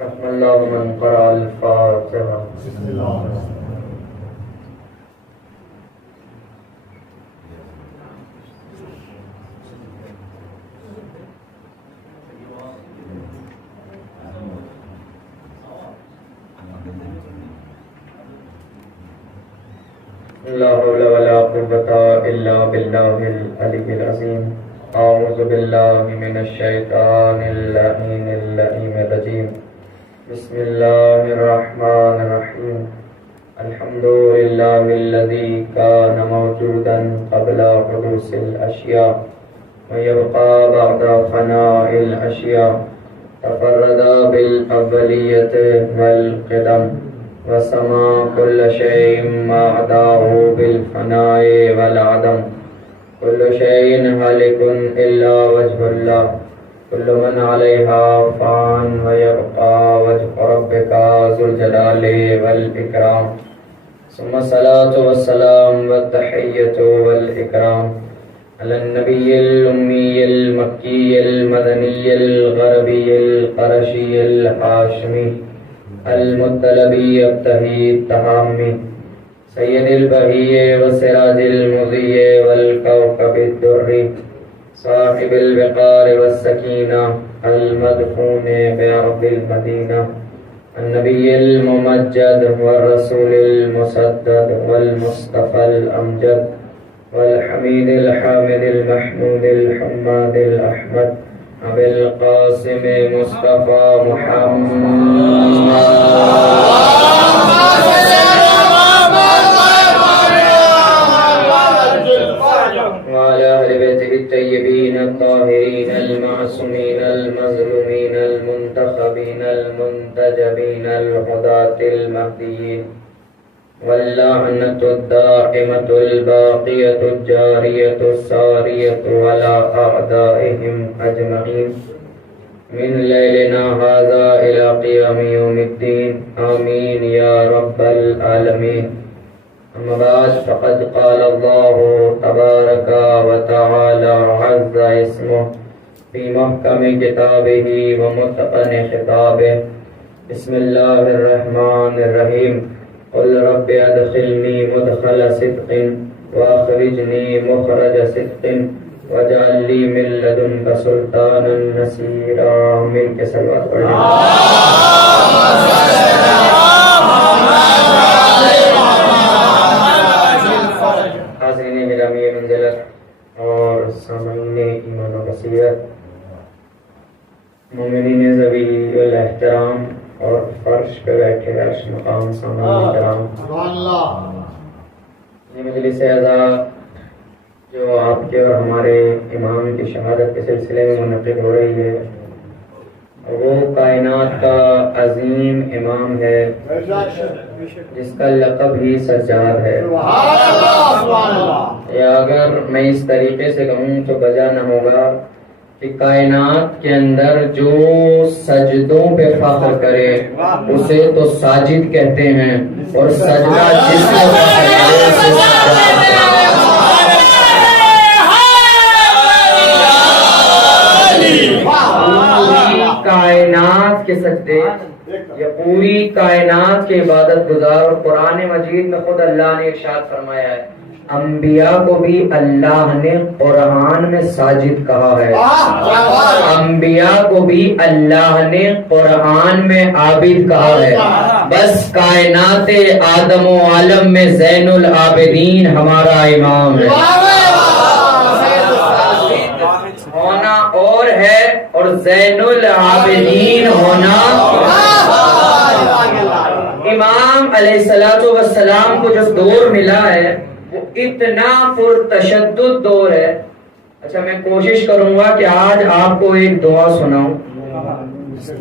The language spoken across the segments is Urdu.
رحم الله من قرأ الفاتحة. بسم الله الرحمن الرحيم. لا حول ولا قوة إلا بالله العلي العظيم. أعوذ بالله من الشيطان اللعين اللئيم الرجيم. بسم الله الرحمن الرحيم. الحمد لله الذي كان موجودا قبل حدوث الأشياء ويبقى بعد فناء الأشياء. تفرد بالأولية والقدم وسما كل شيء ما عداه بالفناء والعدم. كل شيء هالك إلا وجه الله. كل من عليها فان ويبقى وجه ربك ذو الجلال والإكرام. ثم الصلاة والسلام والتحية والإكرام على النبي الأمي المكي المدني الغربي القرشي الهاشمي المطلبي ابتهي التهامي سید البہی وسراج المضی والکوكب الدری صاحب الوقار والسکینہ المدفون بأرض المدینہ النبی الممجد والرسول المسدد والمصطفى الامجد والحمید الحامد المحمود الحماد الاحمد ابی القاسم مصطفى محمد وعلى أهل بيته الطيبين الطاهرين المعصومين المظلومين المنتخبين المنتجبين الهداة المهديين واللعنة الدائمة الباقية الجارية السارية على أعدائهم أجمعين من ليلنا هذا إلى قيام يوم الدين. آمين يا رب العالمين. أما بعد فقد قال الله تبارك وتعالى عز اسمه في محكم كتابه ومتقن خطابه. بسم الله الرحمن الرحيم. قل رب أدخلني مدخل صدق وأخرجني مخرج صدق واجعل لي من لدنك سلطانا نصيرا. آمين کے صلوات پڑھیں. حاضرین گرامی منزلت اور سامعین ایمان و بصیرت، مومنین ذوی الاحترام اور فرش پہ بیٹھے عرش مقام سامعین کرام، یہ مجلس اعزا جو آپ کے اور ہمارے امام کی شہادت کے سلسلے میں منعقد ہو رہی ہے، وہ کائنات کا عظیم امام ہے جس کا لقب ہی سجاد ہے. یا اگر میں اس طریقے سے کہوں تو بجا نہ ہوگا کہ کائنات کے اندر جو سجدوں پہ فخر کرے اسے تو ساجد کہتے ہیں، اور سجدہ جس کو فخر کرے اسے سجدہ کہتے ہیں. کائنات کے سجدے یا پوری کائنات کے عبادت گزار. اور قرآن مجید میں خود اللہ نے ارشاد فرمایا ہے، انبیاء کو بھی اللہ نے قرآن میں ساجد کہا ہے، انبیاء کو بھی اللہ نے قرآن میں عابد کہا ہے. بس کائنات آدم و عالم میں زین العابدین ہمارا امام ہے. ہونا اور ہے اور زین العابدین ہونا. امام علیہ السلام کو جو دور ملا ہے وہ اتنا پرتشدد دور ہے. اچھا میں کوشش کروں گا کہ آج آپ کو ایک دعا سناؤں،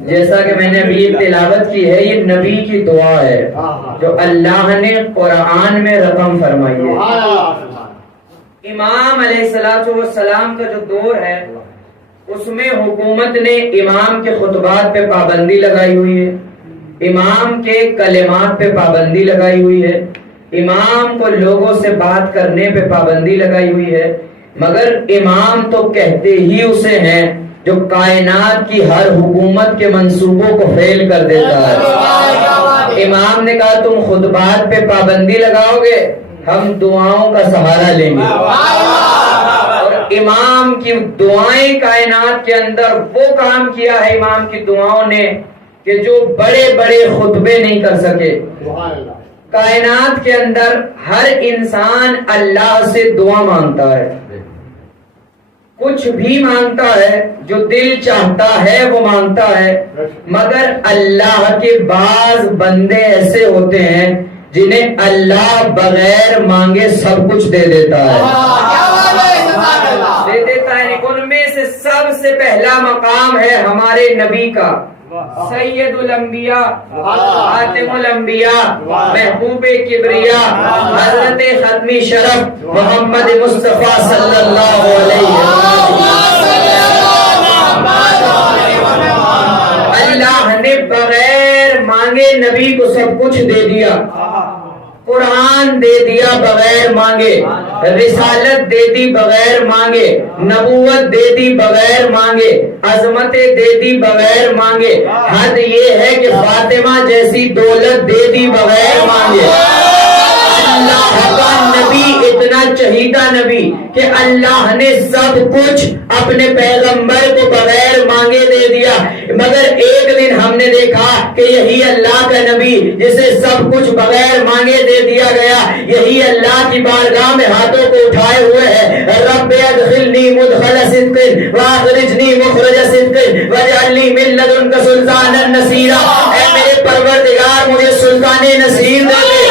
جیسا کہ میں نے ابھی ایک تلاوت کی ہے. یہ نبی کی دعا ہے جو اللہ نے قرآن میں رقم فرمائی ہے. امام علیہ السلام کا جو دور ہے اس میں حکومت نے امام کے خطبات پہ پابندی لگائی ہوئی ہے، امام کے کلمات پہ پابندی لگائی ہوئی ہے، امام کو لوگوں سے بات کرنے پہ پابندی لگائی ہوئی ہے. مگر امام تو کہتے ہی اسے ہیں جو کائنات کی ہر حکومت کے منصوبوں کو فیل کر دیتا ہے۔ امام نے کہا تم خطبات پہ پابندی لگاؤ گے، ہم دعاؤں کا سہارا لیں گے۔ اور امام کی دعائیں کائنات کے اندر وہ کام کیا ہے امام کی دعاؤں نے کہ جو بڑے بڑے خطبے نہیں کر سکے۔ کائنات کے اندر ہر انسان اللہ سے دعا مانگتا ہے، کچھ بھی مانگتا ہے، جو دل چاہتا ہے وہ مانگتا ہے، مگر اللہ کے بعض بندے ایسے ہوتے ہیں جنہیں اللہ بغیر مانگے سب کچھ دے دیتا ہے۔ دے دیتا ہے، ان میں سے سب سے پہلا مقام ہے ہمارے نبی کا، سید الانبیاء، خاتم الانبیاء، محبوب کبریا، حضرت ختمی شرف محمد مصطفیٰ صلی اللہ علیہ وسلم۔ اللہ نے بغیر مانگے نبی کو سب کچھ دے دیا، قرآن دے دیا بغیر مانگے، رسالت دے دی بغیر مانگے، نبوت دے دی بغیر مانگے، عظمتیں دے دی بغیر مانگے، حد یہ ہے کہ فاطمہ جیسی دولت دے دی بغیر مانگے۔ اللہ کا نبی اتنا چہیتا نبی کہ اللہ نے سب کچھ اپنے پیغمبر کو بغیر مانگے دے دیا، مگر ایک دن ہم نے دیکھا کہ یہی اللہ کا نبی جسے سب کچھ بغیر مانگے دے دیا گیا، یہی اللہ کی بارگاہ میں ہاتھوں کو اٹھائے ہوئے ہے، رب ادخلنی مدخل صدق واخرجنی مخرج صدق واجعلنی من لدنک سلطانا نصیرا۔ اے میرے پروردگار مجھے سلطان نصیر دے دے،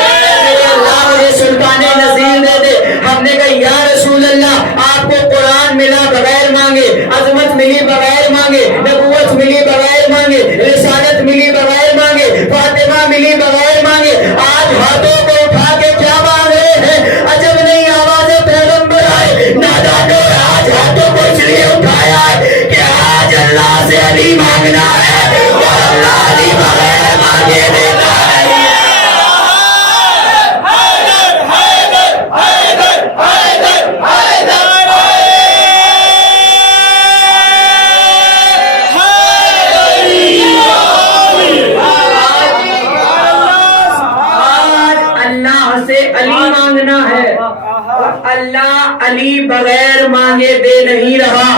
مجھے سلطان نصیر دے دے۔ ہم نے کہا یا رسول اللہ آپ کو قرآن ملا بغیر مانگے، عظمت ملی بغیر مانگے، نبوت ملی بغیر مانگے، رسالت ملی بغیر مانگے، فاطمہ ملی بغیر مانگے، آج ہاتھوں کو اٹھا کے کیا مانگ رہے ہیں؟ عجب نہیں آواز پیغمبر آئے نادانوں، آج ہاتھوں کو اس لیے اٹھایا ہے کہ آج اللہ سے علی مانگنا ہے، اور اللہ علی بغیر مانگے دیتا ہے۔ اللہ علی بغیر مانگے دے نہیں رہا،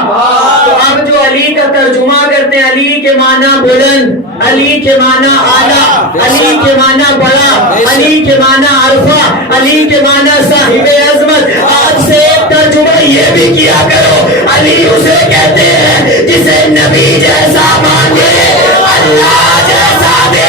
تو اب جو علی کا ترجمہ کرتے ہیں، علی کے معنی بلند، علی کے معنی اعلیٰ، علی کے معنی بڑا، علی کے معنی عرفہ، علی کے معنی صاحب عظمت، آج سے ترجمہ یہ بھی کیا کرو، علی اسے کہتے ہیں جسے نبی جیسا مانگے اللہ جیسا دے۔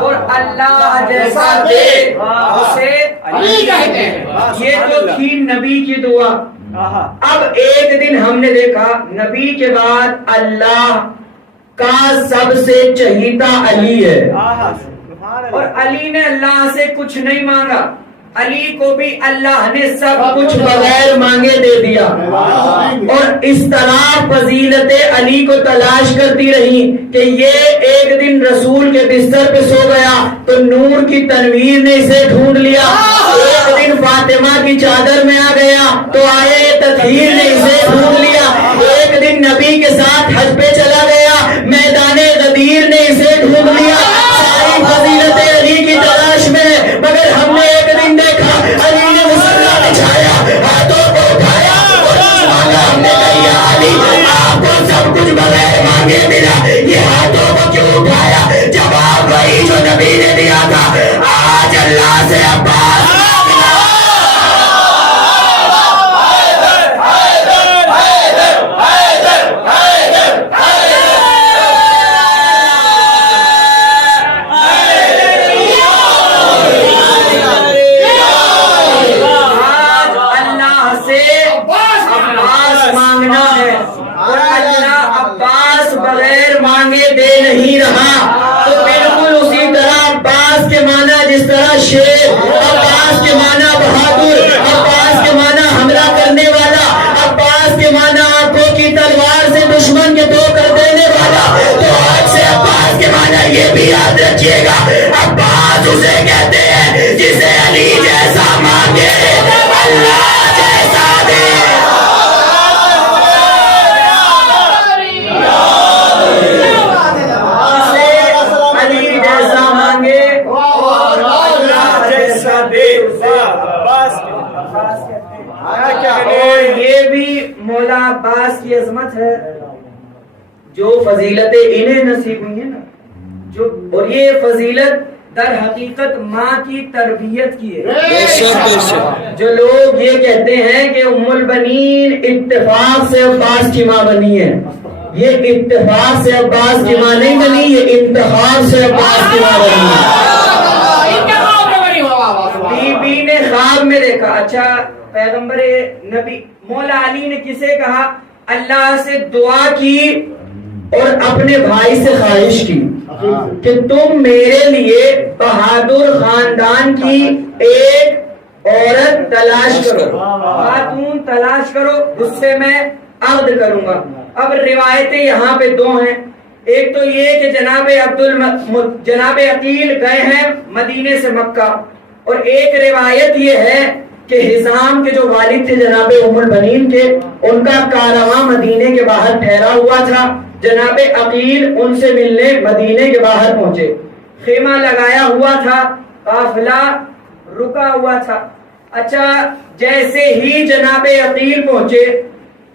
اور اللہ جیسا دے اسے علی کہتے ہیں۔ یہ تو تھی نبی کی دعا۔ اب ایک دن ہم نے دیکھا نبی کے بعد اللہ کا سب سے چہیتا علی ہے، اور علی نے اللہ سے کچھ نہیں مانگا، علی کو بھی اللہ نے سب کچھ بغیر مانگے دے دیا، اور اس طرح فضیلت علی کو تلاش کرتی رہی کہ یہ ایک دن رسول کے بستر پہ سو گیا تو نور کی تنویر نے اسے ڈھونڈ لیا، ایک دن فاطمہ کی چادر میں آ گیا تو آئے تطہیر نے اسے ڈھونڈ لیا، ایک دن نبی کے ساتھ حج پہ چلا گیا میدان غدیر نے اسے ڈھونڈ لیا، ساری فضیلت علی کی تلاش میں، مگر ہم نے ایک دن دیکھا علی نے مصلا بچھایا، ہاتھوں کو اٹھایا اور مانگا، ہم نے کہا یا علی آپ کو سب کچھ بغیر مانگے ملا، یہ ہاتھوں کو کیوں اٹھایا؟ جواب وہی جو نبی نے دیا تھا، آج اللہ سے عباس شیر، عباس کے معنی بہادر، عباس کے معنی حملہ کرنے والا، عباس کے معنی آنکھوں کی تلوار سے دشمن کے دو کر دینے والا، تو آج سے عباس کے معنی یہ بھی یاد رکھیے گا، عباس عباس اسے کہتے ہیں جسے علی جیسا مانگے اللہ جیسا دے. علی جیسا مانگے اللہ جیسا دے. اور یہ بھی مولا عباس کی عظمت ہے جو فضیلتیں انہیں نصیب ہوئی ہیں نا, جو اور یہ فضیلت در حقیقت ماں کی تربیت کی ہے. جو لوگ یہ کہتے ہیں کہ ام البنین اتفاق سے عباس کی ماں بنی ہے, یہ اتفاق سے عباس کی ماں نہیں بنی, یہ انتخاب سے عباس کی ماں بنی ہے. بی بی نے خواب میں دیکھا. اچھا پیغمبر نبی مولا علی نے کسے کہا؟ اللہ سے دعا کی اور اپنے بھائی سے خواہش کی کہ تم میرے لیے بہادر خاندان کی ایک عورت تلاش کرو, خاتون تلاش کرو, اس سے میں عقد کروں گا. اب روایتیں یہاں پہ دو ہیں. ایک تو یہ کہ جناب عقیل گئے ہیں مدینے سے مکہ, اور ایک روایت یہ ہے کہ حزام کے جو والد تھے جناب ام البنین کے, ان کا کارواں مدینے کے باہر ٹھہرا ہوا تھا. جناب عقیل ان سے ملنے مدینے کے باہر پہنچے. خیمہ لگایا ہوا تھا, قافلہ رکا ہوا تھا. اچھا جیسے ہی جناب عقیل پہنچے,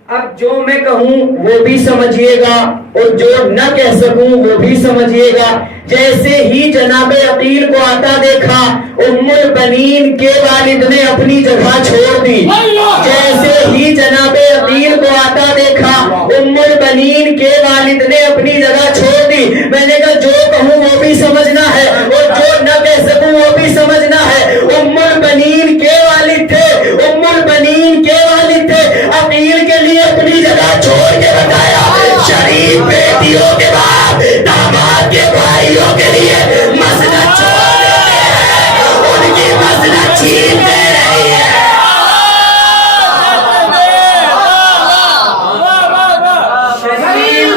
اب جو میں کہوں وہ بھی سمجھیے گا اور جو نہ کہہ سکوں وہ بھی سمجھیے گا. جیسے ہی جناب عقیل کو آتا دیکھا, ام البنین کے والد نے اپنی جگہ چھوڑ دی. جیسے ہی جناب عقیل کو آتا دیکھا, ام البنین کے والد نے اپنی جگہ چھوڑ دی. میں نے کہا جو کہوں وہ بھی سمجھنا ہے اور جو نہ کہہ سکوں وہ بھی سمجھنا ہے. ام البنین کے والد تھے, ام البنین کے والد تھے. عقیل کے لیے اپنی جگہ چھوڑ کے بتایا, شریف بیٹیوں کے بعد داماد کے بھائیوں کے لیے مسلط چھوڑ دیتے ہیں, ان کی مسلط چھین دے رہی ہے. شریف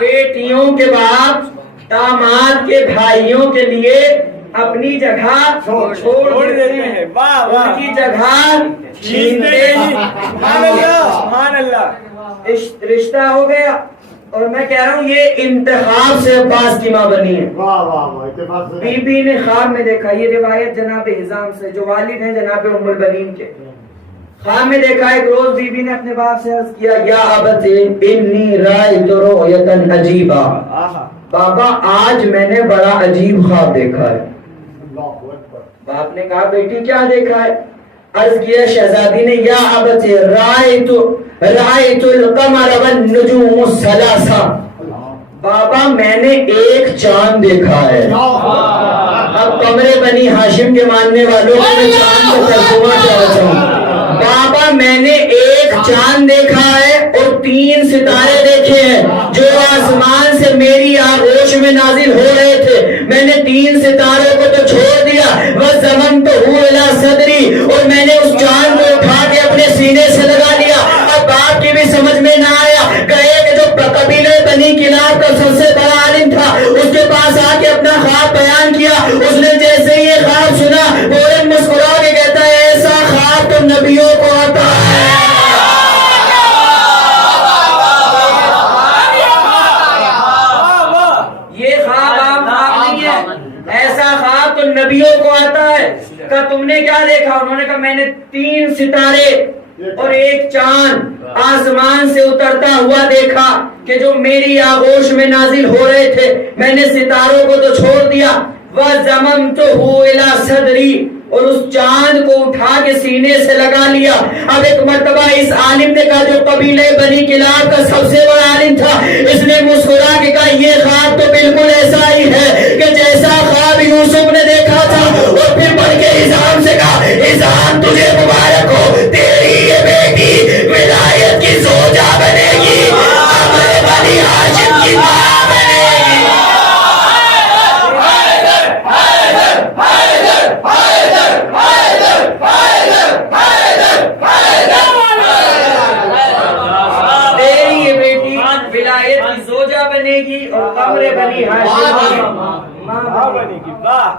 بیٹیوں کے بعد داماد کے بھائیوں کے لیے اپنی جگہ چھوڑ دیتے ہیں, ان کی جگہ چھینتے ہیں. رشتہ ہو گیا. اور میں کہہ رہا ہوں یہ انتخاب سے عباس کی ماں بنی ہے. بی بی نے خواب میں دیکھا, یہ روایت جناب حزام سے جو والد ہیں جناب ام البنین کے. خواب میں دیکھا ایک روز بی بی نے اپنے باپ سے عرض کیا, یا ابت انی رأیت رؤیا عجیبا, بابا آج میں نے بڑا عجیب خواب دیکھا ہے. باپ نے کہا بیٹی کیا دیکھا ہے؟ عرض کیا شہزادی نے, یا ابت رأیت القمر والنجوم الثلاثہ, بابا میں نے ایک چاند دیکھا ہے. اب قمر بنی ہاشم کے ماننے والوں کو میں چاند کا ترجمہ چاہتا ہوں. بابا میں نے ایک چاند دیکھا ہے اور 3 ستارے دیکھے ہیں جو آسمان سے میری آغوش میں نازل ہو رہے تھے. میں نے 3 ستاروں کو تو چھوڑ دیا, وَزَمَنْتُهُ إِلَى صَدْرِي, اور میں نے اس چاند کو اٹھا کے اپنے سینے سے لگا لیا. اب باپ کی بھی سمجھ میں نہ آیا. کہے کہ جو قبیلہ بنی کلاب کا سب سے بڑا عالم تھا, اس کے پاس آ کے اپنا خواب بیان کیا. اس نے جیسے ہی یہ خواب سنا فوراً مسکرا کے کہتا ہے, ایسا خواب تو نبیوں کو آتا ہے. یہ خواب عام خواب نہیں ہے, ایسا خواب تو نبیوں کو آتا ہے. کہا تم نے کیا دیکھا؟ انہوں نے کہا میں نے 3 ستارے اور ایک چاند آسمان سے اترتا ہوا دیکھا کہ جو میری آغوش میں نازل ہو رہے تھے. میں نے ستاروں کو تو چھوڑ دیا, وَزَمَمْتُهُ إِلَى صَدْرِي, اور اس چاند کو اٹھا کے سینے سے لگا لیا. اب ایک مرتبہ اس عالم نے کہا جو قبیلہ بنی کلاب کا سب سے بڑا عالم تھا, اس نے مسکرا کے کہا یہ خواب تو بالکل ایسا ہی ہے کہ جیسا خواب یوسف نے دیکھا تھا. اور پھر بڑھ کے حزام سے کہا, حزام تجھے مبارک ہو, تیری یہ بیٹی ولایت کی زوجہ بنے گی, قمر بنی ہاشم کی ماں بنے گی. تیری یہ بیٹی ولایت کی زوجہ بنے گی اور قمر بنی ہاشم کی ماں بنے گی.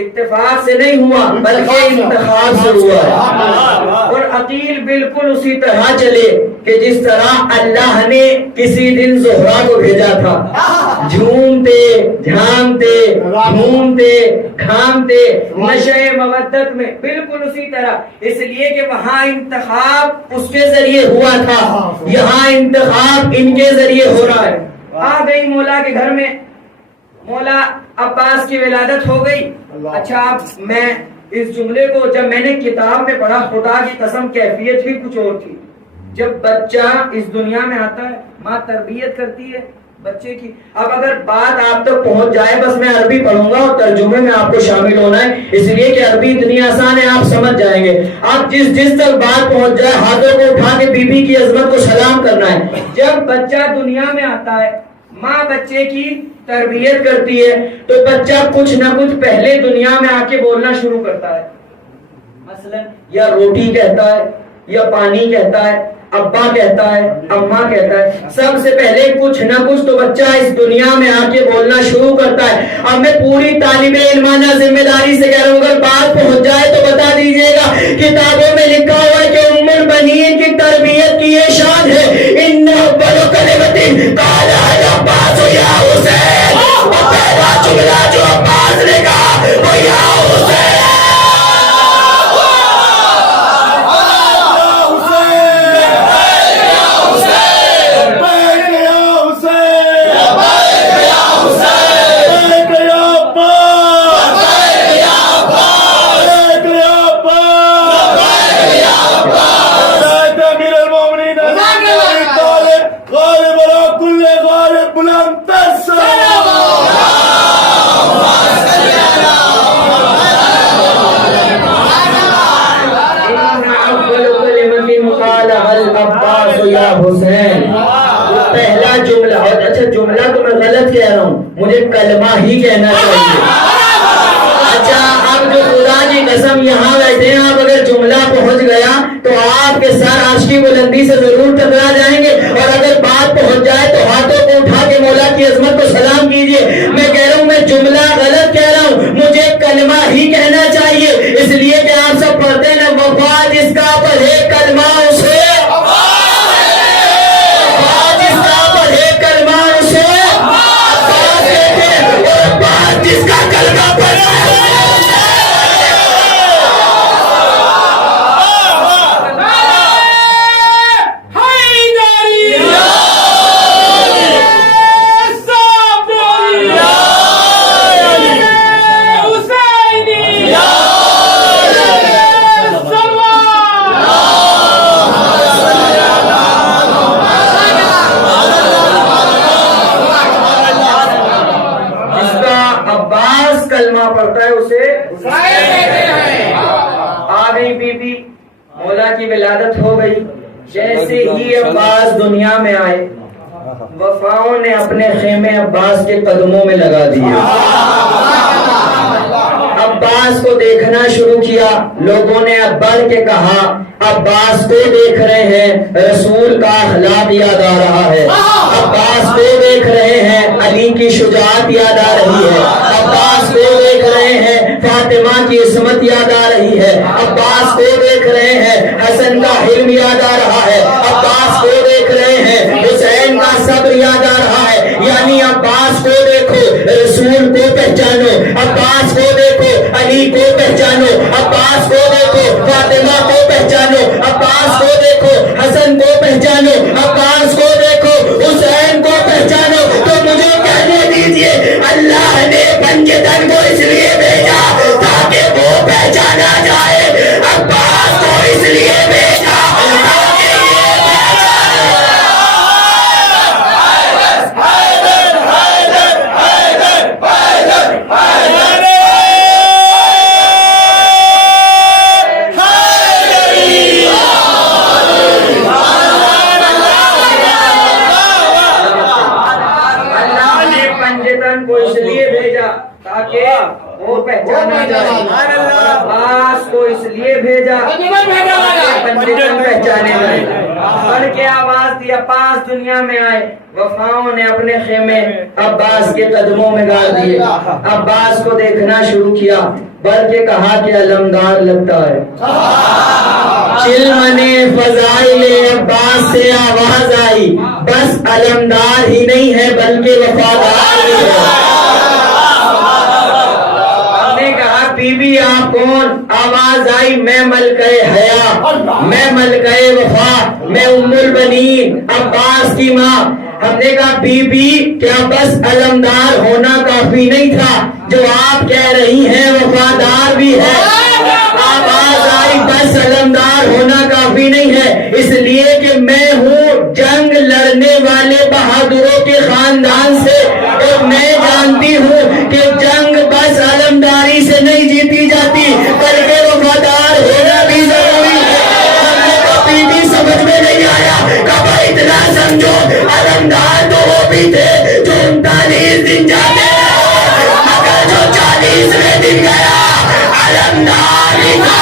اتفاق سے نہیں ہوا بلکہ انتخاب سے ہوا ہے. اور عقیل بالکل اسی طرح چلے کہ جس طرح اللہ نے کسی دن زہرا کو بھیجا تھا. جھومتے جھامتے گھومتے گھامتے نشے مودت میں بالکل اسی طرح, اس لیے کہ وہاں انتخاب اس کے ذریعے ہوا تھا, یہاں انتخاب ان کے ذریعے ہو رہا ہے. آ گئی مولا کے گھر میں, مولا عباس کی ولادت ہو گئی. اچھا اب میں اس جملے کو جب میں نے کتاب میں پڑھا, خدا کی قسم کیفیت بھی کچھ اور تھی. جب بچہ اس دنیا میں آتا ہے ماں تربیت کرتی ہے بچے کی. اب اگر بات آپ تک پہنچ جائے, بس میں عربی پڑھوں گا اور ترجمے میں آپ کو شامل ہونا ہے, اس لیے کہ عربی اتنی آسان ہے آپ سمجھ جائیں گے. آپ جس تک بات پہنچ جائے ہاتھوں کو اٹھا کے بی بی کی عظمت کو سلام کرنا ہے. جب بچہ دنیا میں آتا ہے ماں بچے کی تربیت کرتی ہے تو بچہ کچھ نہ کچھ پہلے دنیا میں آ کے بولنا شروع کرتا ہے. مثلا یا روٹی کہتا ہے, یا پانی کہتا ہے, ابا کہتا ہے, اماں کہتا ہے. سب سے پہلے کچھ نہ کچھ تو بچہ اس دنیا میں آ کے بولنا شروع کرتا ہے. اب میں پوری طالب علمانہ ذمہ داری سے کہہ رہا ہوں, اگر بات پہنچ جائے تو بتا دیجیے گا. کتابوں میں لکھا ہوا ہے کہ ام البنین کی تربیت کی یہ شان ہے, ان اول کلمۃ قالها العباس یا حسین. پہلا جملہ جو عباس نے کہا وہ یا حسین. پہلا جملہ, اچھا جملہ تو میں غلط کہہ رہا ہوں, مجھے کلمہ ہی کہنا چاہیے. اچھا اب جو خدا کی قسم یہاں بیٹھے ہیں, آپ اگر جملہ پہنچ گیا تو آپ کے سر عرش کی بلندی سے ضرور ٹکرا جائیں گے, اور اگر بات پہنچ جائے تو ہاتھوں کو اٹھا کے مولا کی عظمت کو سلام کیجیے. میں کہہ رہا ہوں میں جملہ غلط کہہ رہا ہوں, مجھے کلمہ ہی کہنا چاہیے, اس لیے کہ آپ سب پڑھتے ہیں نا, وفا جس کا پڑھے کلمہ اسے, جس کا کلمہ پڑھا پڑتا ہے اسے. آ گئی بی بی, مولا کی ولادت ہو گئی. جیسے ہی عباس دنیا میں آئے, وفاؤں نے اپنے خیمے عباس کے قدموں میں لگا دیے. عباس کو دیکھنا شروع کیا. لوگوں نے بڑھ کے کہا عباس کو دیکھ رہے ہیں, رسول کا اخلاق یاد آ رہا ہے. عباس کو دیکھ رہے ہیں, علی کی شجاعت یاد آ رہی ہے. عباس کو دیکھ رہے ہیں, فاطمہ کی عصمت یاد آ رہی ہے. عباس کو دیکھ رہے ہیں, حسن کا حلم یاد آ رہا ہے. عباس کو دیکھ رہے ہیں, حسین کا صبر یاد آ رہا ہے. یعنی عباس کو دیکھو, رسول کو پہچانو. عباس کو دیکھو, علی کو پہچانو. عباس کو دیکھو, فاطمہ کو پہچانو. عباس کو دیکھو, حسن کو پہچانو. عباس کو دیکھو, حسین کو پہچانو. تو مجھے کہنے دیجئے, اللہ نے پنجتن کو اس لیے بھیجا تاکہ وہ پہچانا جائے. عباس کو اس لیے بھیجا کو اس لیے بھیجا تاکہ وہ پہچانا جائے. عباس کو اس لیے بھیجا پہچانے جائے. کے آواز دی، عباس دنیا میں آئے، وفاؤں نے اپنے خیمے عباس کے قدموں میں گاڑ دیے، عباس کو دیکھنا شروع کیا، بلکہ کہا کہ علمدار لگتا ہے۔ چلمنے فضائل عباس سے آواز آئی، بس علمدار ہی نہیں ہے بلکہ وفادار بھی ہے۔ بی بی آپ کون؟ آواز آئی میں ملکہ حیا، میں ملکہ وفا، میں ام البنین عباس کی ماں۔ ہم نے کہا بی بی کیا بس علمدار ہونا کافی نہیں تھا؟ جو آپ کہہ رہی ہیں وفادار بھی ہے۔ آواز آئی بس علمدار ہونا کافی نہیں ہے، اس لیے کہ میں ہوں جنگ لڑنے والے بہادروں کے خاندان سے، اور میں جانتی ہوں کہ جنگ بس علمداری سے نہیں جیتی جاتی بلکہ وفادار ہونا بھی ضروری ہے۔ ہم نے کبھی بھی سمجھ میں نہیں آیا، کب اتنا سمجھو علمدار تو وہ بھی تھے جو 39 دن جاتے رہے، مگر جو 40ویں دن گیا علمدار ہی تھا۔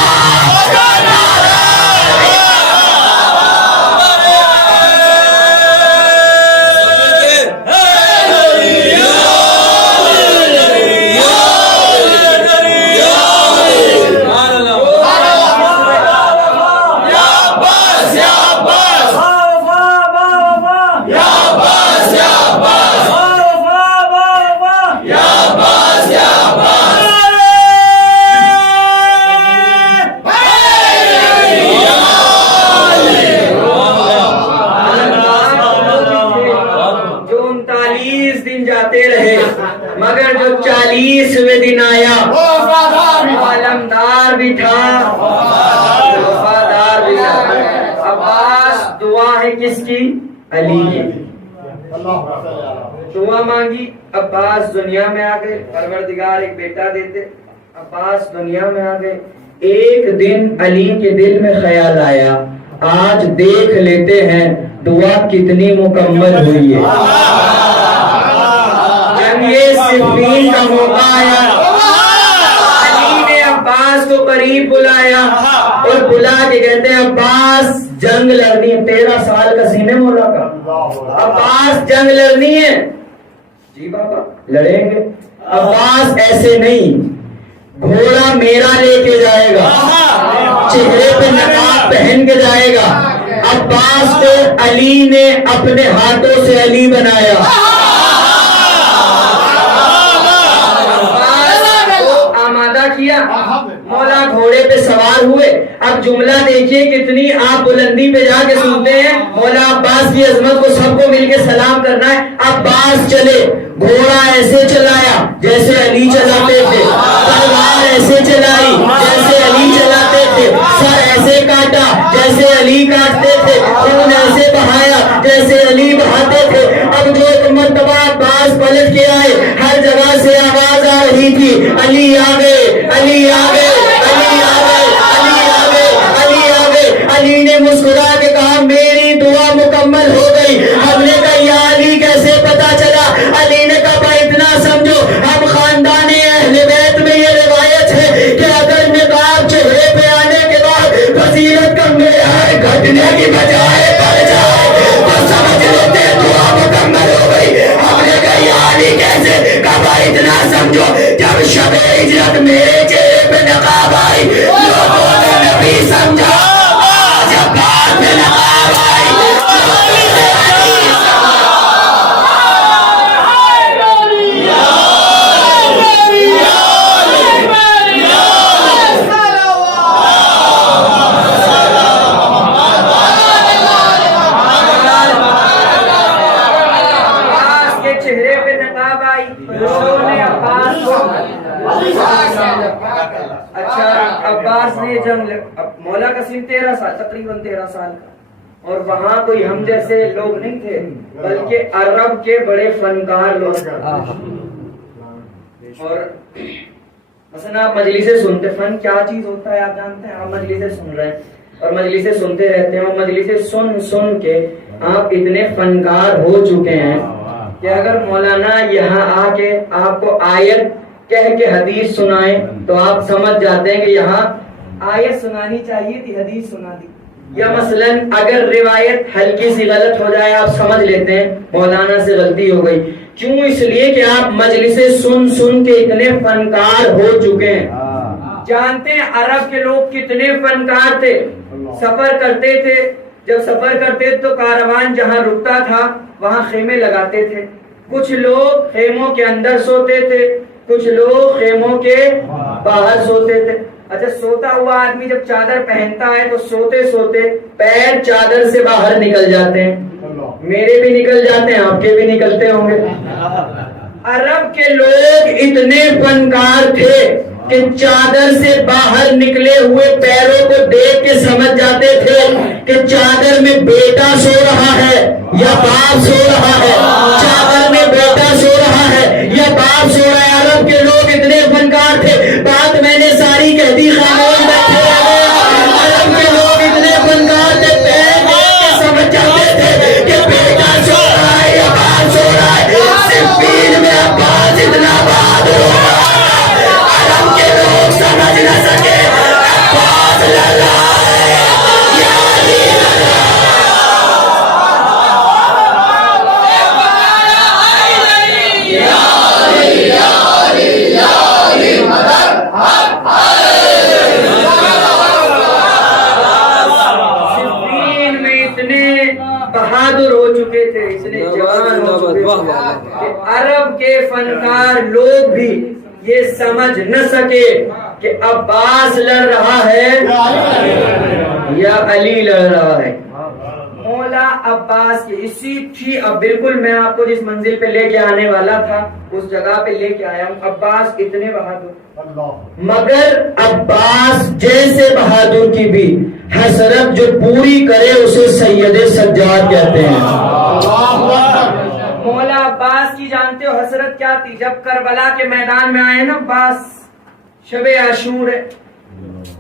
مگر جو 40ویں دن آیا علمدار بھی تھا، وفادار بھی تھا۔ عباس دعا ہے کس کی؟ علی کی۔ دعا مانگی، عباس دنیا میں آ گئے، پروردگار ایک بیٹا دیتے، عباس دنیا میں آ گئے۔ ایک دن علی کے دل میں خیال آیا آج دیکھ لیتے ہیں دعا کتنی مکمل ہوئی ہے۔ یہ صفین کا موقع آیا، علی نے عباس کو قریب بلایا اور بلا کے کہتے ہیں عباس جنگ لڑنی ہے، 13 سال کا سینے مولا کا، عباس جنگ لڑنی ہے۔ جی بابا لڑیں گے۔ عباس ایسے نہیں، گھوڑا میرا لے کے جائے گا، چہرے پہ نقاب پہن کے جائے گا۔ عباس کو علی نے اپنے ہاتھوں سے علی بنایا، کیا، مولا گھوڑے پہ سوار ہوئے۔ اب جملہ دیکھیے کتنی آپ بلندی پہ جا کے سنتے ہیں، مولا عباس کی عظمت کو سب کو مل کے سلام کرنا ہے۔ عباس چلے، گھوڑا ایسے چلایا جیسے علی چلاتے تھے، تلوار ایسے چلائی جیسے علی چلاتے تھے، سر ایسے کاٹا جیسے علی کاٹتے تھے، خون ایسے بہایا جیسے علی بہاتے تھے۔ اب جو ایک مرتبہ عباس پلٹ کے آئے، ہر جگہ سے آواز آ رہی تھی علی آ گئے، علی آ گئے، علی آ گئے، علی آ گئے، علی آ گئے۔ علی نے مسکرا کے کہا میری دعا مکمل ہو گئی۔ ہم نے کہا یا علی کیسے پتا چلا؟ علی نے کہا بھائی اتنا سمجھو، ہم خاندان اہل بیت میں یہ روایت ہے کہ اگر نقاب چہرے پہ آنے کے بعد فضیلت کا معیار گھٹنے کی بجائے بڑھ جائے تو سمجھ لیتے دعا مکمل ہو گئی۔ ہم نے کہا یا علی کیسے؟ کہا بھائی اتنا سمجھو، جب شب ہجرت میرے چہرے پہ نقاب آئی لوگوں نے نبی سمجھا، جب بعد میں نقاب آئی عباس نے جنگ، مولا قسیم 13 سال، تقریباً 13 سال کا، اور وہاں کوئی ہم جیسے لوگ نہیں تھے بلکہ عرب کے بڑے فنکار لوگ۔ اور مثلا آپ مجلسیں سنتے، فن کیا چیز ہوتا ہے آپ جانتے ہیں؟ آپ مجلسیں سن رہے ہیں اور مجلسیں سنتے رہتے ہیں، اور مجلسیں سن سن کے آپ اتنے فنکار ہو چکے ہیں کہ اگر مولانا یہاں آ کے آپ کو آیت کہہ کے حدیث سنائیں تو آپ سمجھ جاتے ہیں کہ یہاں آیت سنانی چاہیے تھی، حدیث سنا دی۔ یا مثلا اگر روایت ہلکی سی غلط ہو جائے آپ سمجھ لیتے ہیں مولانا سے غلطی ہو گئی. کیوں؟ اس لیے کہ آپ مجلسیں سن کے اتنے فنکار ہو چکے ہیں. جانتے ہیں عرب کے لوگ کتنے فنکار تھے. سفر کرتے تھے، جب سفر کرتے تو کاروان جہاں رکتا تھا وہاں خیمے لگاتے تھے. کچھ لوگ خیموں کے اندر سوتے تھے، کچھ لوگ خیموں کے باہر سوتے تھے. اچھا، سوتا ہوا آدمی جب چادر پہنتا ہے تو سوتے سوتے پیر چادر سے باہر نکل جاتے ہیں. میرے بھی نکل جاتے ہیں، آپ کے بھی نکلتے ہوں گے. عرب کے لوگ اتنے فنکار تھے کہ چادر سے باہر نکلے ہوئے پیروں کو دیکھ کے سمجھ جاتے تھے کہ چادر میں بیٹا سو رہا ہے یا باپ سو رہا ہے، چادر میں بیٹا سو رہا ہے یا باپ سو رہا ہے. عرب کے لوگ اتنے فنکار تھے. بات میں نے ساری کہہ دی، خاموش بیٹھے رہے. عرب کے لوگ اتنے فنکار تھے، پیر دیکھ کے سمجھ جاتے تھے کہ بیٹا سو رہا ہے یا باپ سو رہا ہے. صفین میں عباس اتنا بہادر ہوا، عرب کے لوگ سمجھ نہ سکے عباس لڑ رہا ہے یا علی لڑ رہا ہے. صفین میں اتنے بہادر ہو چکے تھے، اتنے جوان ہو چکے تھے کہ عرب کے فنکار لوگ بھی یہ سمجھ نہ سکے کہ عباس لڑ رہا ہے یا علی لڑ رہا ہے. مولا عباس کی اسی تھی. اب بالکل میں آپ کو جس منزل پہ لے کے آنے والا تھا اس جگہ پہ لے کے آیا ہوں. عباس اتنے بہادر، مگر عباس جیسے بہادر کی بھی حسرت جو پوری کرے اسے سید سجاد کہتے ہیں. مولا عباس کی جانتے ہو حسرت کیا تھی؟ جب کربلا کے میدان میں آئے نا عباس، شب عاشور ہے،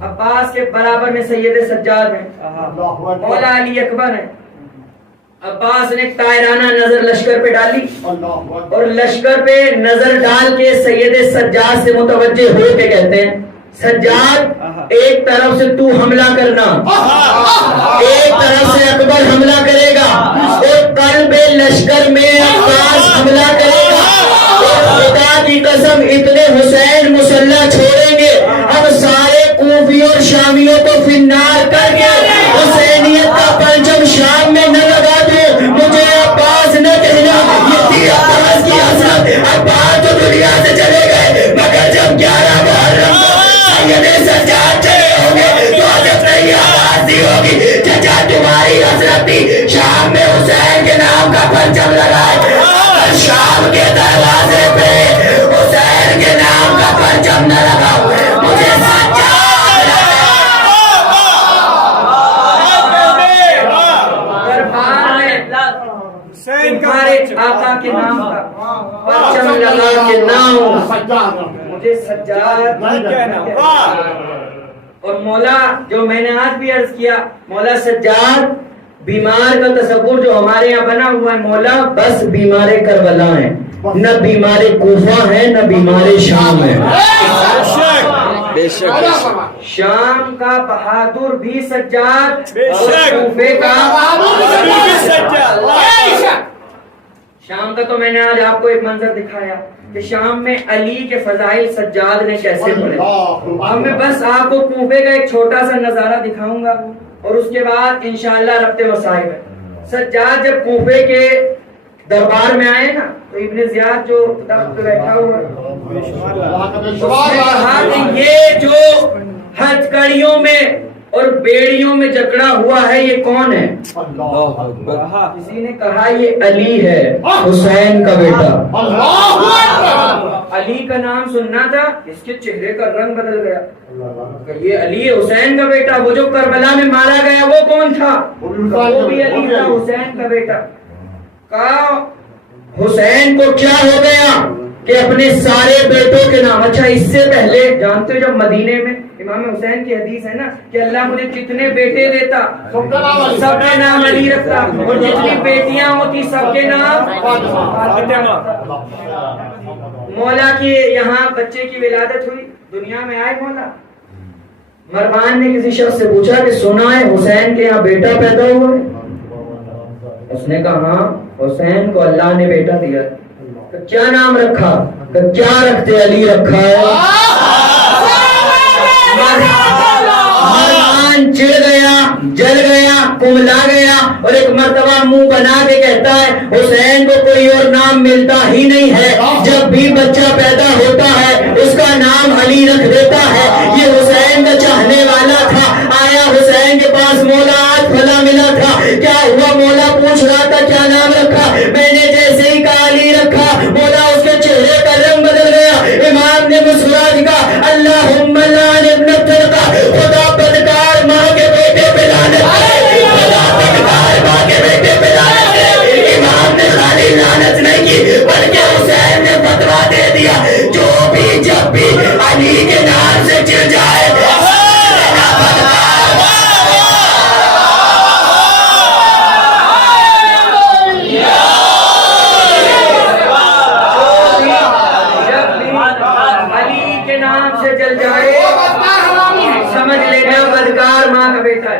عباس کے برابر میں سید سجاد ہیں، مولا علی اکبر ہیں. عباس نے طائرانہ نظر لشکر پہ ڈالی اور لشکر پہ نظر ڈال کے سید سجاد سے متوجہ ہو کے کہتے ہیں، سجاد ایک طرف سے تو حملہ کرنا، ایک طرف سے اکبر حملہ کرے گا اور قلب لشکر میں عباس حملہ کرے گا. اور خدا کی قسم اتنے حسین مسلح چھوڑیں گے ہم سارے کوفی اور شامیوں کو فنار کر کے حسینیت کا پرچم شام میں نہ لگا دے. مجھے عباس نہ کہنا یہ تھی عباس کی حسرت. عباس تو دنیا سے چلے گئے مگر جب 11 محرم سید سجاد چلے ہوں گے تو جب نہیں آواز دی ہوگی چچا تمہاری حسرت تھی شام میں حسین کے نام کا پرچم لگائے. شام کے دروازے پہ حسین کے نام کا پرچم نہ لگاؤ. مجھے تمہارے آقا کے نام کا پرچم لگا کے نام مجھے سجاد نہ کہنا. اور مولا جو میں نے آج بھی عرض کیا، مولا سجاد بیمار کا تصور جو ہمارے یہاں بنا ہوا ہے، مولا بس بیمار کربلا ہیں، نہ بیمار کوفہ ہے نہ بیمار شام ہے. شام کا بہادر بھی سجاد اور کوفے کا شام کا تو میں نے آج آپ کو ایک منظر دکھایا کہ شام میں علی کے فضائل سجاد نے کیسے پڑھے. اب میں بس آپ کو کوفے کا ایک چھوٹا سا نظارہ دکھاؤں گا اور اس کے بعد انشاءاللہ ربط مصائب ہے. سجاد جب کوفے کے دربار میں آئے نا تو ابن زیاد جو تخت بیٹھا ہوا اس نے کہا کہ یہ جو ہتھکڑیوں میں اور بیڑیوں میں جکڑا ہوا ہے یہ کون ہے؟ کسی نے کہا یہ علی ہے، حسین کا بیٹا. علی کا نام سننا تھا، اس کے چہرے کا رنگ بدل گیا. یہ علی ہے، حسین کا بیٹا. وہ جو کربلا میں مارا گیا وہ کون تھا؟ وہ بھی علی تھا، حسین کا بیٹا. کہا حسین کو کیا ہو گیا کہ اپنے سارے بیٹوں کے نام. اچھا اس سے پہلے جانتے ہو جب مدینے میں امام حسین کی حدیث ہے نا کہ اللہ مجھے جتنے بیٹے دیتا سب کا نام علی رکھتا اور جتنی بیٹیاں ہوتی سب کے نام. مولا کی یہاں بچے کی ولادت ہوئی، دنیا میں آئے مولا. مروان نے کسی شخص سے پوچھا کہ سنا ہے حسین کے یہاں بیٹا پیدا ہوا ہے؟ اس نے کہا ہاں، حسین کو اللہ نے بیٹا دیا۔ کیا نام رکھا؟ کیا رکھتے؟ علی رکھا ہے۔ مروان چڑ گیا، جل گیا، کملا گیا، اور ایک مرتبہ منہ بنا کے کہتا ہے حسین کو کوئی اور نام ملتا ہی نہیں ہے، جب بھی بچہ پیدا ہوتا ہے اس کا نام علی رکھ دیتا ہے۔ یہ حسین کا چاہنے والا تھا، آیا حسین کے پاس مولا آج پھلا ملا تھا، کیا ہوا؟ مولا پوچھ رہا تھا کیا نام رکھا؟ میں نے جیسے ہی کہا علی رکھا، مولا اس کے چہرے کا رنگ بدل گیا۔ امام نے مسکرا دیا، اللہم لعن ابن الفرقہ، خدا بدکار ماں کے بیٹے پہ لعنت ہے، خدا بدکار ماں کے بیٹے پہ لعنت ہے۔ امام نے خالی لعنت نہیں کی بلکہ حسین نے فتویٰ دے دیا جو بھی جب بھی علی کے نام سے چڑ جائے سمجھ لینا بدکار ماں کا بیٹا ہے۔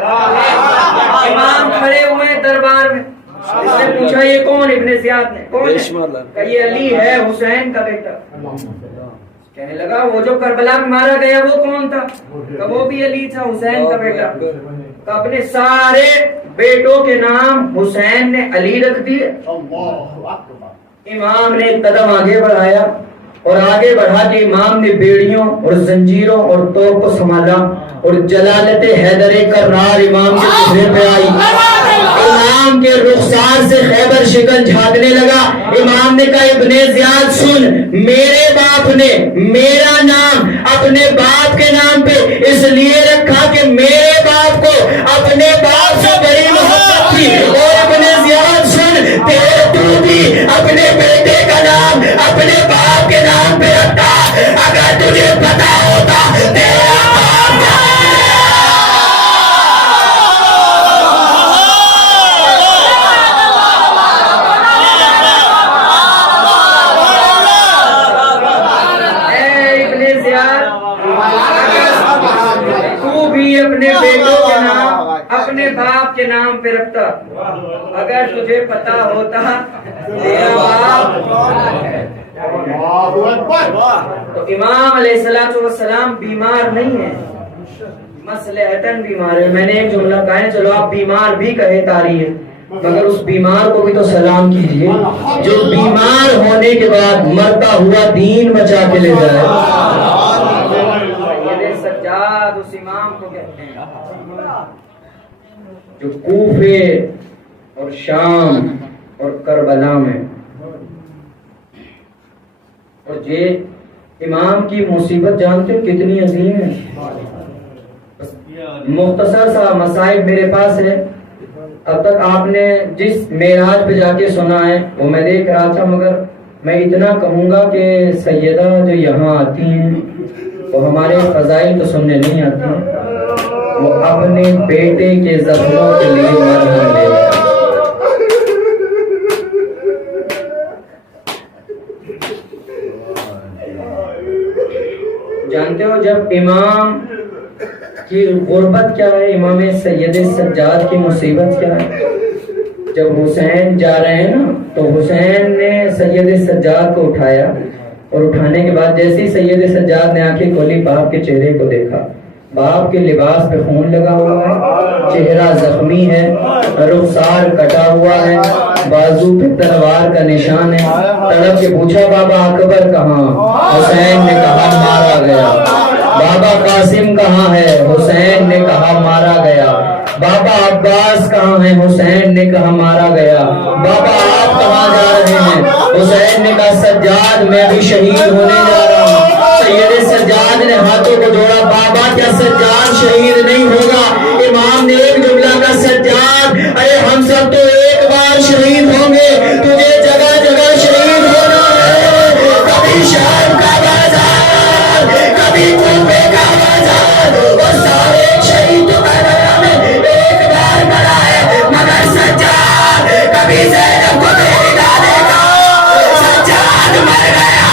امام کھڑے ہوئے دربار میں، اس نے پوچھا یہ کون؟ ابن زیاد نے، کون ہے؟ کہ یہ علی ہے، حسین کا بیٹا۔ کہنے لگا وہ جو کربلا میں مارا گیا وہ کون تھا؟ کہ وہ بھی علی تھا، حسین کا بیٹا۔ کہ اپنے سارے بیٹوں کے نام حسین نے علی رکھ دیے۔ امام نے ایک قدم آگے بڑھایا اور آگے بڑھا کے امام نے بیڑیوں اور زنجیروں اور توپ کو سنبھالا اور جلالت حیدر کرار امام کے چہرے پہ آئی۔ امام کے رخسار سے خیبر شکن جھانکنے لگا۔ امام نے کہا ابن زیاد سن، میرے باپ نے میرا نام اپنے باپ کے نام پہ اس لیے رکھا کہ میرے باپ کو اپنے باپ سے بڑی محبت تھی، اور ابن زیاد سن، تو بھی اپنے بیٹے کا نام اپنے باپ کے نام پہ رکھتا، اگر تجھے پتا ہوتا تیرا باپ اپنے بیٹوں کے نام اپنے باپ کے نام پہ رکھتا، اگر تجھے پتا ہوتا تیرا باپ۔ تو امام علیہ السلام بیمار نہیں ہے، مصلحتاً بیمار ہے۔ میں نے ایک جملہ کہا ہے، چلو آپ بیمار بھی کہے تاریخ، مگر اس بیمار کو بھی تو سلام کیجئے جو بیمار ہونے کے بعد مرتا ہوا دین بچا کے لے جائے۔ سجاد اس امام کو کہتے ہیں جو کوفے اور شام اور کربلا میں، اور یہ امام کی مصیبت جانتے ہو کتنی عظیم ہے۔ مختصر سا مسائل میرے پاس ہے، اب تک آپ نے جس معراج پہ جا کے سنا ہے وہ میں دیکھ رہا تھا، مگر میں اتنا کہوں گا کہ سیدہ جو یہاں آتی ہیں وہ ہمارے فضائل تو سننے نہیں آتی، وہ اپنے بیٹے کے زخموں کے لیے مرہم لے رہے ہیں۔ جانتے ہو جب امام کی غربت کیا ہے، امام سید سجاد کی مصیبت کیا ہے؟ جب حسین جا رہے ہیں نا تو حسین نے سید سجاد کو اٹھایا، اور اٹھانے کے بعد جیسے ہی سید سجاد نے آنکھیں کھولی باپ کے چہرے کو دیکھا، باپ کے لباس پہ خون لگا ہوا ہے، چہرہ زخمی ہے، رخسار کٹا ہوا ہے، بازو پہ تلوار کا نشان ہے۔ تڑپ کے پوچھا بابا اکبر کہاں؟ حسین نے کہا مارا گیا۔ بابا قاسم کہاں ہے؟ حسین نے کہا مارا گیا۔ بابا عباس کہاں ہے؟ حسین نے کہا مارا گیا۔ بابا آپ کہاں جا رہے ہیں؟ حسین نے کہا سجاد میں بھی شہید ہونے جا رہا ہوں۔ سید سجاد نے ہاتھوں کو جوڑا، بابا کیا سجاد شہید نہیں ہوگا؟ امام نے ایک جملہ کا سجاد ارے ہم سب تو ایک بار شہید ہوں گے، تجھے جگہ جگہ شہید ہونا ہے، کبھی شام کا بازار کبھی کوفے کا بازار، اور سارے شہید تو کربلا میں ایک بار مرا ہے، مگر سجاد کبھی زینب کو نہیں ڈالے گا، سجاد مر گیا،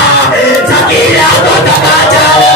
سکینہ کو تباہ چاہو۔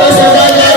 10,000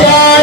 4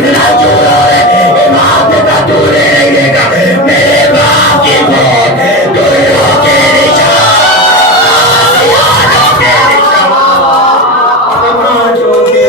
اتنا چورا ہے امام کا دورے رہے گا میرے باپ کی موت دوروں کے نشان آسیانوں کے نشان آنچوں کے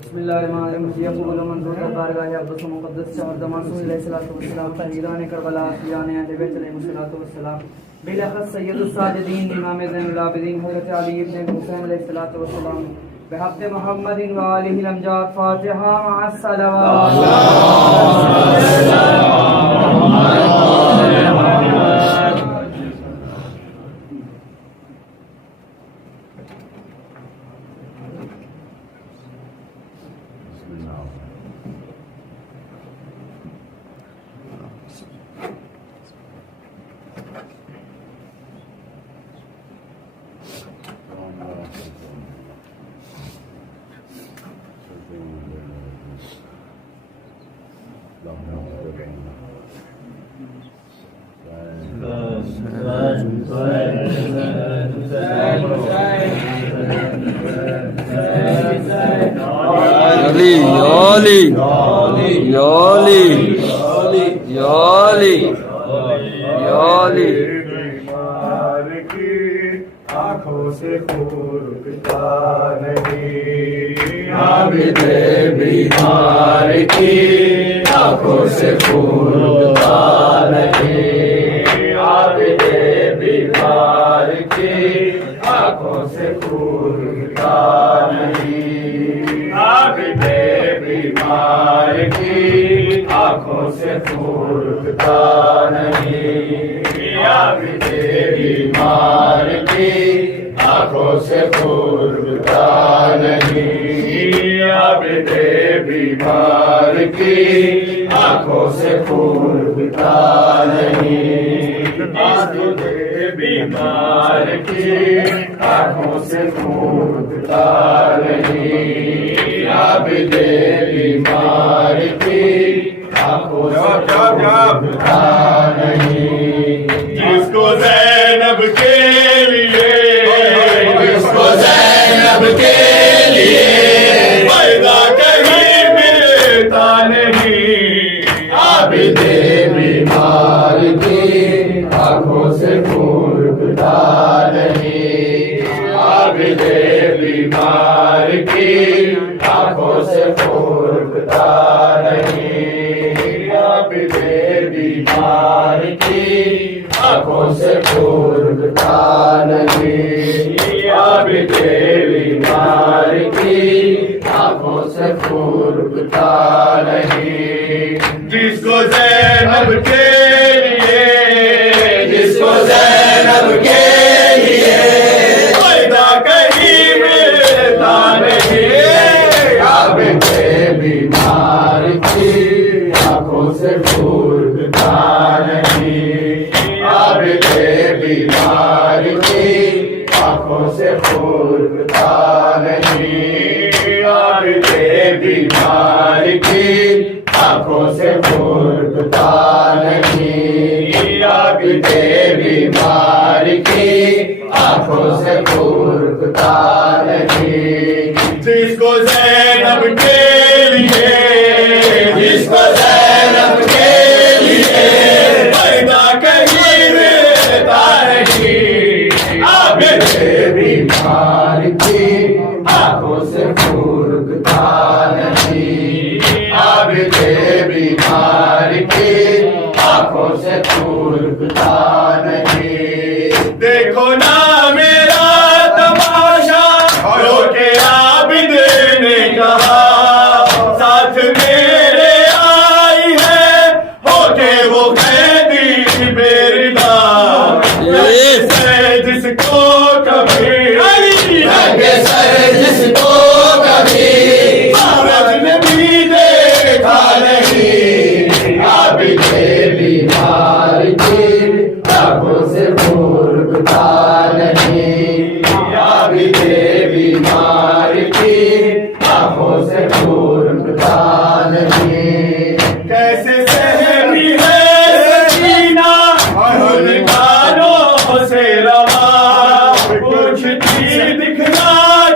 بسم الله الرحمن الرحيم يقول من ذو البارغ يا عبد المقدس شهر رسول الله صلى الله عليه وسلم طهيران كربلاء يان اهل بيت عليه الصلاه والسلام بالاخص سيد الساجدين امام زين العابدين حضرت علي بن حسين عليه الصلاه والسلام بحق محمد وآله الامجاد فاتحه مع الصلوات آنکھوں سے خون رکتا نہیں عابد بیمار کی آنکھوں سے خون رکتا نہیں عابد بیمار کی آنکھوں سے خون رکتا نہیں عابد بیمار کی آنکھوں سے خون رکتا نہیں عابد بیمار کی آنکھوں سے خون رکتا نہیں عابد بیمار کی آنکھوں سے خون رکتا نہیں عابد بیمار کی آنکھوں سے خون رکتا نہیں عابد بیمار کی آنکھوں سے خون رکتا نہیں جس کو زینب کے لیے جس کو زینب کے لیے پیدا کہیں ملتا نہیں عابد بیمار کی آنکھوں سے خون رکتا نہیں عابد بیمار کی آنکھوں سے خون رکتا نہیں عابد بیمار کی آنکھوں سے خون رکتا نہیں عابد بیمار کی آنکھوں سے خون رکتا نہیں جس کو زینب کے لیے جس کو زینب کے لیے پیدا کہیں ملتا نہیں عابد بیمار کی آنکھوں سے خون رکتا نہیں عابد بیمار کی آنکھوں سے خون رکتا نہیں عابد بیمار کی آنکھوں سے خون رکتا نہیں عابد بیمار کی آنکھوں سے خون رکتا نہیں جس کو زینب کے رکتا نہیں، عابد بیمار کی آنکھوں سے خون رکتا نہیں۔ دیکھو نا میرا تماشا رو کے عابد نے کہا، ساتھ میرے آئی ہے ہو کے وہ قیدی بے رضا، جس کو کبھی جس کو کبھی سورج نے بھی دیکھا نہیں، عابد بیمار کی آنکھوں سے خون رکتا نہیں، عابد بیمار کی آنکھوں سے خون رکتا نہیں۔ کیسے سہمی ہے سکینہ ان گانوں سے رواں، پوچھتی دکھنا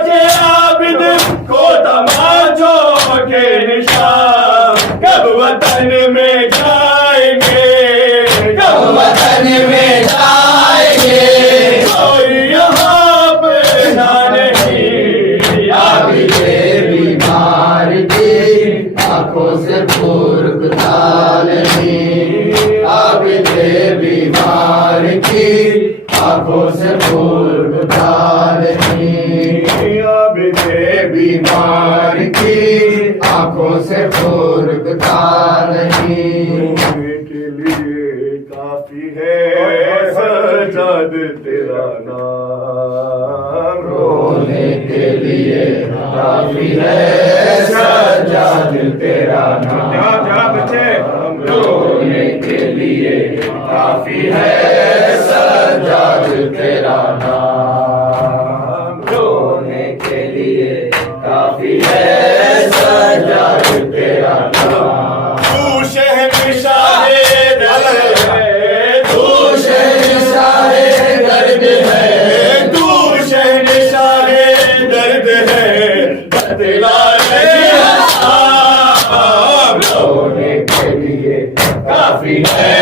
کہ عابد کو تماچوں کے نشان، کب وطن میں جائیں گے، کب وطن میں جائیں گے، کوئی یہاں پہ نہ نہیں، عابد بیمار کی آنکھوں سے خون رکتا نہیں، عابد بیمار کی آنکھوں سے خون رکتا نہیں، عابد بیمار کی آنکھوں سے خون رکتا نہیں۔ کے لیے کافی ہے سجاد تیرا نام، رونے کے لیے کافی ہے سجاد تیرا نام، رونے کے لیے کافی ہے سجاد تیرا نام، رونے کے لیے کافی ہے سجاد تیرا نام۔ تو شہنشاہ درد ہے، تو شہنشاہ درد ہے، تو شہنشاہ درد ہے، بتلا نہیں آسان، رونے کے لیے کافی ہے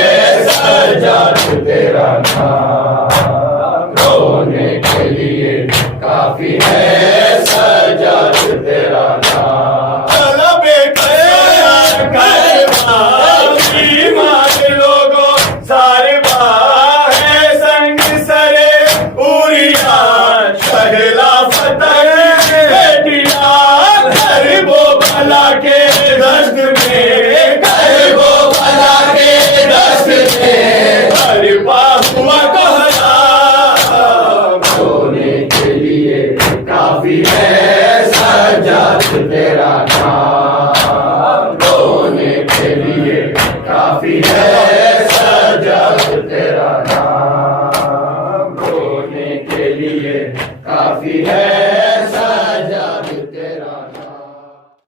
سجاد تیرا نام، رونے کے لیے کافی ہے سجاد تیرا نام۔ طلب کرما ایمان لوگوں ساربا ہے سنگ سرے اوریا، شہلا فتح بیٹیا غریب و بھلا کے دست میں، غریب و بھلا کے دست میں غریبا ہوا کہنا، رونے کے لیے کافی ہے سجاد تیرا نام، رونے کے لیے کافی ہے